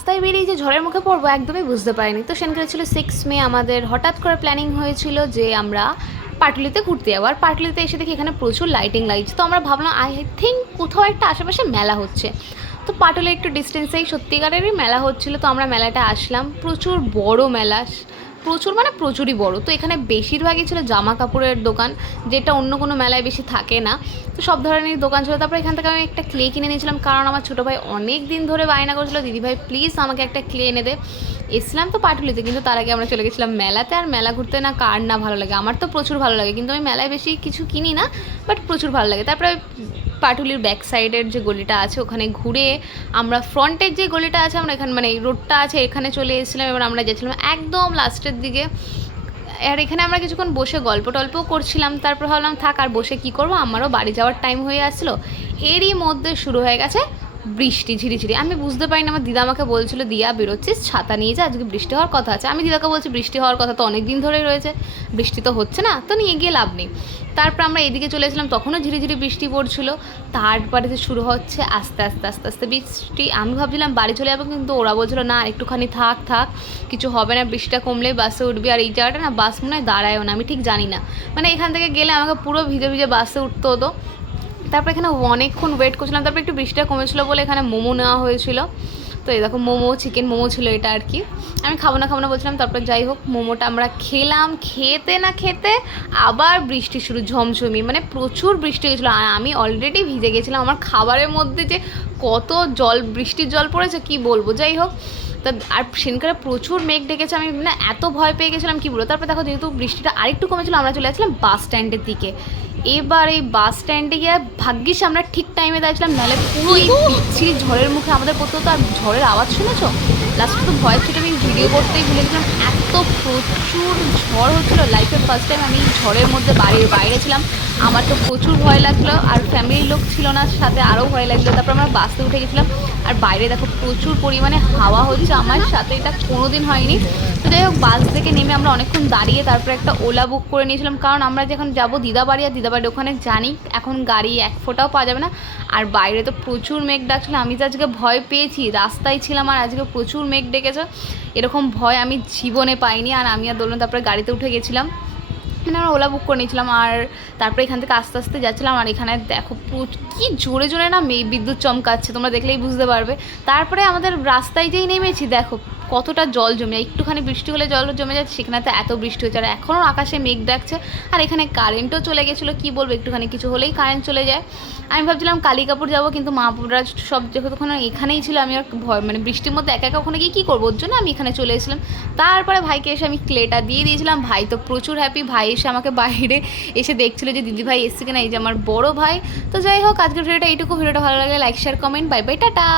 রাস্তায় বেরিয়ে যে ঝড়ের মুখে পড়বো একদমই বুঝতে পারিনি। তো সেখানে ছিল 6 মে, আমাদের হঠাৎ করে প্ল্যানিং হয়েছিল যে আমরা পাটুলিতে ঘুরতে যাবো। আর পাটুলিতে এসে দেখি এখানে প্রচুর লাইটিং লাগছে, তো আমরা ভাবলাম আই থিঙ্ক কোথাও একটা আশেপাশে মেলা হচ্ছে। তো পাটুলি একটু ডিস্টেন্সেই সত্যিকারেরই মেলা হচ্ছিলো, তো আমরা মেলাটা আসলাম। প্রচুর বড় মেলা, প্রচুর মানে প্রচুরই বড়। তো এখানে বেশিরভাগই ছিল জামা কাপড়ের দোকান, যেটা অন্য কোনো মেলায় বেশি থাকে না। তো সব ধরনের দোকান ছিল। তারপর এখান থেকে আমি একটা ক্লে কিনে নিয়েছিলাম, কারণ আমার ছোটো ভাই অনেক দিন ধরে বায়না করছিল, দিদিভাই প্লিজ আমাকে একটা ক্লে এনে দে। এসছিলাম তো পাটুলিতে, কিন্তু তার আগে আমরা চলে গেছিলাম মেলাতে। আর মেলা ঘুরতে না কার না ভালো লাগে, আমার তো প্রচুর ভালো লাগে, কিন্তু আমি মেলায় বেশি কিছু কিনি না, বাট প্রচুর ভালো লাগে। তারপরে পাটুলির ব্যাক সাইডের যে গলিটা আছে ওখানে ঘুরে আমরা ফ্রন্টের যে গলিটা আছে, আমরা এখানে মানে রোডটা আছে এখানে চলে এসেছিলাম। এবার আমরা যাচ্ছিলাম একদম লাস্টের দিকে। আর এখানে আমরা কিছুক্ষণ বসে গল্প টল্পও করছিলাম। তারপর ভাবলাম থাক, আর বসে কী করবো, আমারও বাড়ি যাওয়ার টাইম হয়ে আসছিলো। এরই মধ্যে শুরু হয়ে গেছে বৃষ্টি ঝিরিঝিরি। আমি বুঝতে পারিনি, আমার দিদা আমাকে বলছিল দিয়া বেরোচ্ছিস ছাতা নিয়ে যা, আজকে বৃষ্টি হওয়ার কথা আছে। আমি দিদাকে বলছি বৃষ্টি হওয়ার কথা তো অনেক দিন ধরেই রয়েছে, বৃষ্টি তো হচ্ছে না, তো নিয়ে গিয়ে লাভ নেই। তারপর আমরা এদিকে চলে এসেছিলাম, তখনও ঝিরিঝিরি বৃষ্টি পড়ছিল। তারপরে শুরু হচ্ছে আস্তে আস্তে আস্তে আস্তে বৃষ্টি। আমি ভাবছিলাম বাড়ি চলে যাবো, কিন্তু ওরা বলছিল না একটুখানি থাক থাক, কিছু হবে না, বৃষ্টিটা কমলেই বাসে উঠবি। আর এই জায়গাটা না বাস মনে হয় দাঁড়ায়ও না, আমি ঠিক জানি না, মানে এখান থেকে গেলে আমাকে পুরো ভিজে ভিজে বাসে উঠতে হতো। তারপর এখানে অনেকক্ষণ ওয়েট করছিলাম। তারপর একটু বৃষ্টিটা কমেছিল বলে এখানে মোমো নেওয়া হয়েছিল। তো এই দেখো মোমো, চিকেন মোমো ছিল এটা আর কি। আমি খাবো না বলছিলাম, তারপর যাই হোক মোমোটা আমরা খেলাম। খেতে না খেতে আবার বৃষ্টি শুরু, ঝমঝমি, মানে প্রচুর বৃষ্টি হয়েছিলো। আর আমি অলরেডি ভিজে গেছিলাম, আমার খাবারের মধ্যে যে কত জল, বৃষ্টির জল পড়েছে কি বলবো। যাই হোক, তা আর সেনকারে প্রচুর মেঘ ডেকেছে, আমি মানে এত ভয় পেয়ে গেছিলাম কি বলবো। তারপর দেখো যেহেতু বৃষ্টিটা আরেকটু কমেছিল, আমরা চলে আসছিলাম বাস স্ট্যান্ডের দিকে। এবার এই বাস স্ট্যান্ডে গিয়ে ভাগ্যিস আমরা ঠিক টাইমে দাঁড়িয়েছিলাম, নাহলে পুরো এই বিচ্ছিরি ঝড়ের মুখে আমাদের পড়তে হতো। আর ঝড়ের আওয়াজ শুনেছো, লাস্টে তো ভয় ছিল, আমি ভিডিও করতেই ভুলে গেছিলাম, এত প্রচুর ঝড় হচ্ছিলো। লাইফের ফার্স্ট টাইম আমি ঝড়ের মধ্যে বাড়ির বাইরে ছিলাম, আমার তো প্রচুর ভয় লাগলো। আর ফ্যামিলির লোক ছিল না সাথে, আরও ভয় লাগলো। তারপর আমরা বাসে উঠে গেছিলাম, আর বাইরে দেখো প্রচুর পরিমাণে হাওয়া হচ্ছে, আমার সাথে এটা কোনোদিন হয়নি। তো যাই হোক, বাস থেকে নেমে আমরা অনেকক্ষণ দাঁড়িয়ে তারপরে একটা ওলা বুক করে নিয়েছিলাম, কারণ আমরা যখন যাবো দিদাবাড়ি, আর দিদাবাড়ি ওখানে জানি এখন গাড়ি এক ফোঁটাও পাওয়া যাবে না। আর বাইরে তো প্রচুর মেঘ ডাকছিল, আমি তো আজকে ভয় পেয়েছি, রাস্তায় ছিলাম আর আজকে প্রচুর মেঘ ডেকেছে, এরকম ভয় আমি জীবনে পাইনি। আর আমি আর দোলন তারপরে গাড়িতে উঠে গেছিলাম, মানে আমরা ওলা বুক করে নিয়েছিলাম। আর তারপরে এখান থেকে আস্তে আস্তে যাচ্ছিলাম, আর এখানে দেখো কি জোরে জোরে না বিদ্যুৎ চমকাচ্ছে, তোমরা দেখলেই বুঝতে পারবে। তারপরে আমাদের রাস্তায় যেই নেমেছি দেখো কতটা জল জমে, একটুখানি বৃষ্টি হলে জল জমে যাচ্ছে, সেখানে তো এত বৃষ্টি হচ্ছে। আর এখনও আকাশে মেঘ ডাকছে, আর এখানে কারেন্টও চলে গেছিলো, কি বলবো, একটুখানি কিছু হলেই কারেন্ট চলে যায়। আমি ভাবছিলাম কালিকাপুর যাবো, কিন্তু মা বাবারা সব যখন এখানেই ছিল, আমি আর ভয় মানে বৃষ্টির মধ্যে একা একা ওখানে গিয়ে কী করবো, ওর জন্য আমি এখানে চলে এসেছিলাম। তারপরে ভাইকে এসে আমি ক্লেটা দিয়ে দিয়েছিলাম, ভাই তো প্রচুর হ্যাপি। ভাই এসে আমাকে বাইরে এসে দেখছিলো যে দিদি ভাই এসছে কিনা, এই যে আমার বড় ভাই। তো যাই হোক, আজকের ভিডিওটা এইটুকু। ভিডিওটা ভালো লাগলে like share comment, bye bye, tata.